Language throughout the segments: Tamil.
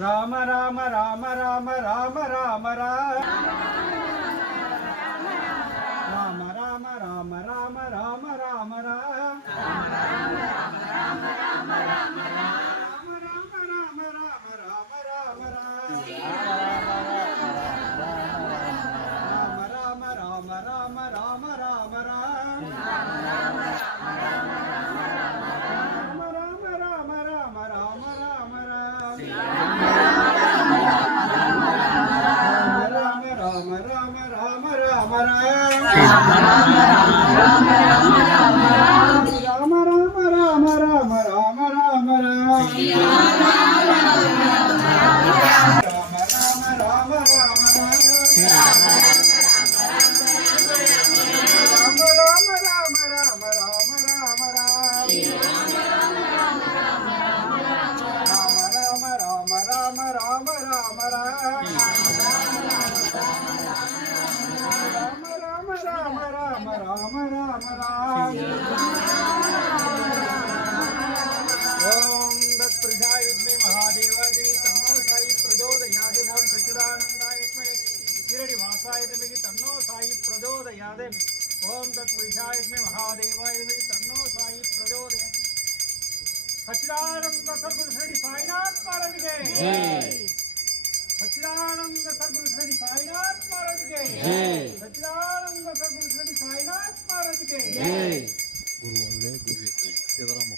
ராம ராம ராம ராம ராம ராம ராம ராம ராம ராம ராம ராம ओम तत्पुरुषाय महादेवाय तन्नो साई प्रचोदयात्। सच्चिदानंद सद्गुरु श्री साईनाथ महाराज के सच्चिदानंद सद्गुरु श्री साईनाथ महाराज के सच्चिदानंद सद्गुरु श्री साईनाथ महाराज के गुरु शिवराम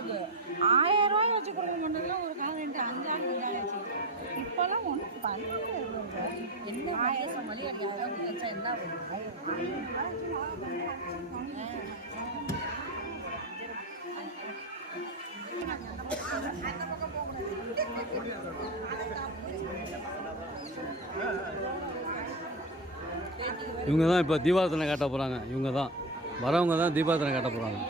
₹1000 வச்சு கொடுக்க மாட்டேங்குது. ஒரு காலம் 5,000 இப்பெல்லாம் ஒன்றும் பண்ண என்ன ஆயிரம் மணி அடிக்க என்ன இவங்க தான் இப்போ தீபாரத்தனை காட்ட போகிறாங்க. இவங்க தான் வரவங்க தான் தீபாரத்தனை காட்ட போகிறாங்க.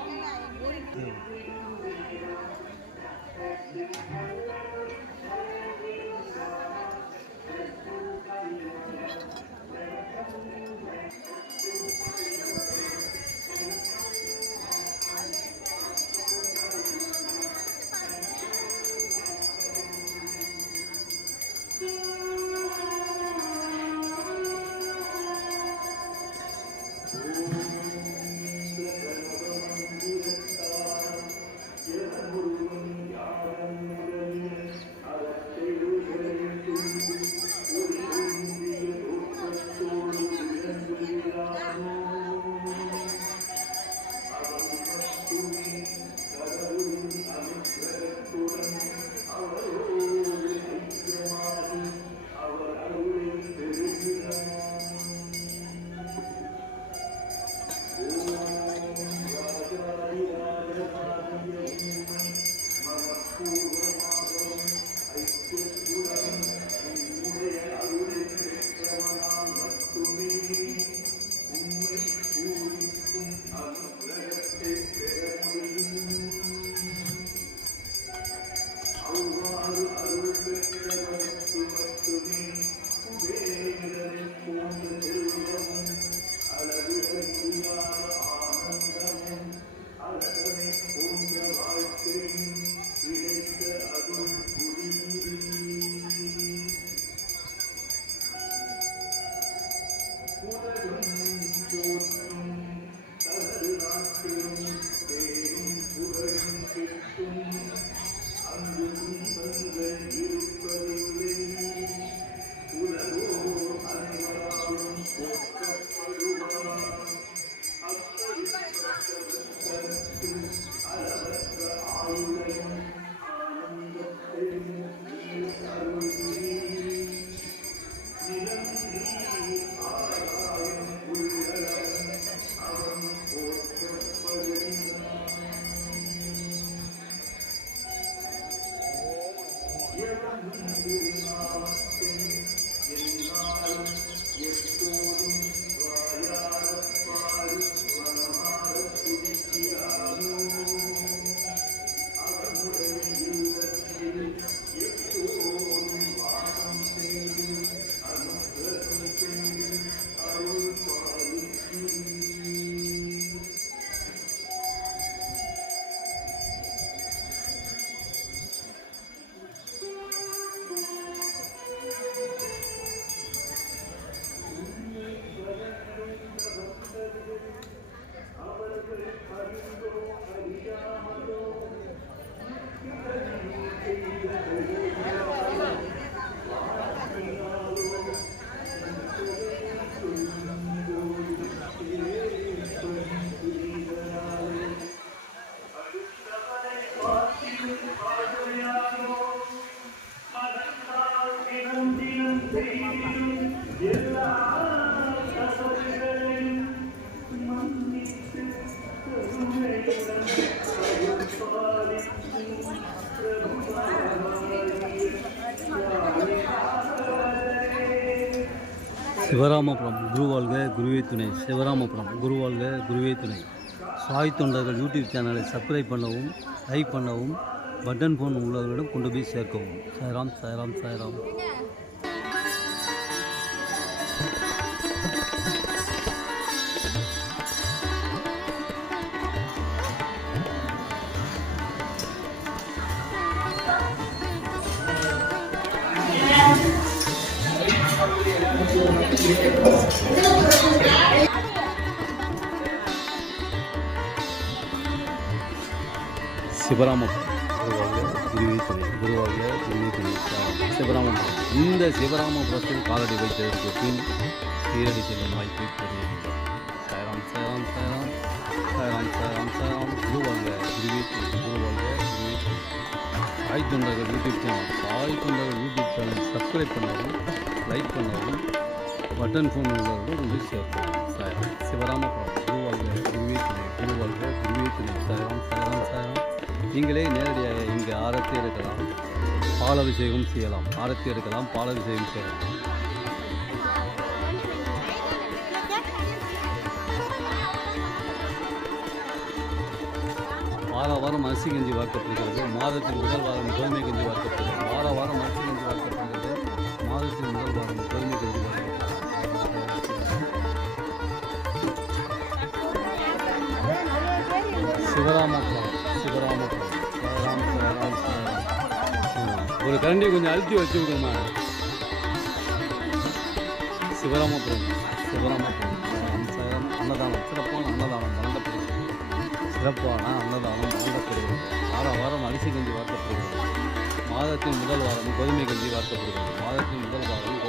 சிவராமபுரம் குருவாழ்க குருவே துணை. சிவராமபுரம் குருவாழ்க குருவே துணை. சாய் தொண்டர்கள் யூடியூப் சேனலை சப்ஸ்கிரைப் பண்ணவும், லைக் பண்ணவும், பட்டன் ஃபோன் உள்ளவர்களிடம் கொண்டு போய் சேர்க்கவும். சாய்ராம் சாய்ராம் சாய்ராம். சிவராமபுரம் குருவாழ்க குருவே துணை. குருவாழ்க குருவே துணை. சிவராமபுரம். இந்த சிவராமபுரத்தில் காலடி வைத்ததற்கு பின் சீரடி செல்லும் வாய்ப்பை பெறுகின்றார். சாய்ராம் சாய்ராம் சாய்ராம் சாய்ராம் சாய்ராம் சாய்ராம். குருவாழ்க குருவே துணை. குருவாழ்க குருவே துணை. சாய் தொண்டர்கள் யூடியூப் சேனல் சப்ஸ்கிரைப் பண்ணவும், லைக் பண்ணவும், பட்டன் ஃபோன் உள்ளவர்கள் கொண்டு சேர்க்கவும். சாய்ராம். சிவராமபுரம் குருவாழ்க குருவே துணை. குருவாழ்க குருவே துணை. சாய்ராம் சாய்ராம் சாய்ராம். நீங்களே நேரடியாக இங்கே ஆரத்தி எடுக்கலாம், பாலாபிஷேகம் செய்யலாம். ஆரத்தி எடுக்கலாம், பாலாபிஷேகம் செய்யலாம். வாரம் அரிசி கஞ்சி வார்க்கப்படுகிறது. மாதத்தின் முதல் வாரம் கோதுமை கஞ்சி வார்க்கப்படுகிறது. வாரம் அரிசி கஞ்சி வார்க்கப்படுகிறது. மாதத்தின் முதல் வாரம் கோதுமை கஞ்சி வார்க்கப்படுகிறது. சிவராமபுரம் சிவராமபுரம். சாய்ராம் சாய்ராம் சாய்ராம். ஒரு கரண்டியை கொஞ்சம் அழுத்தி வச்சு விடுமா. சிவராமபுரம் சிவராமபுரம். சாய்ராம் சாய்ராம். அன்னதானம், சிறப்பான அன்னதானம் வழங்கப்படுகிறது. சிறப்பான அன்னதானம் வழங்கப்படுகிறது. வாரம் அரிசி கஞ்சி வார்க்கப்படுகிறது. மாதத்தின் முதல் வாரம் கோதுமை கஞ்சி வார்க்கப்படுகிறது. மாதத்தின் முதல் வாரம்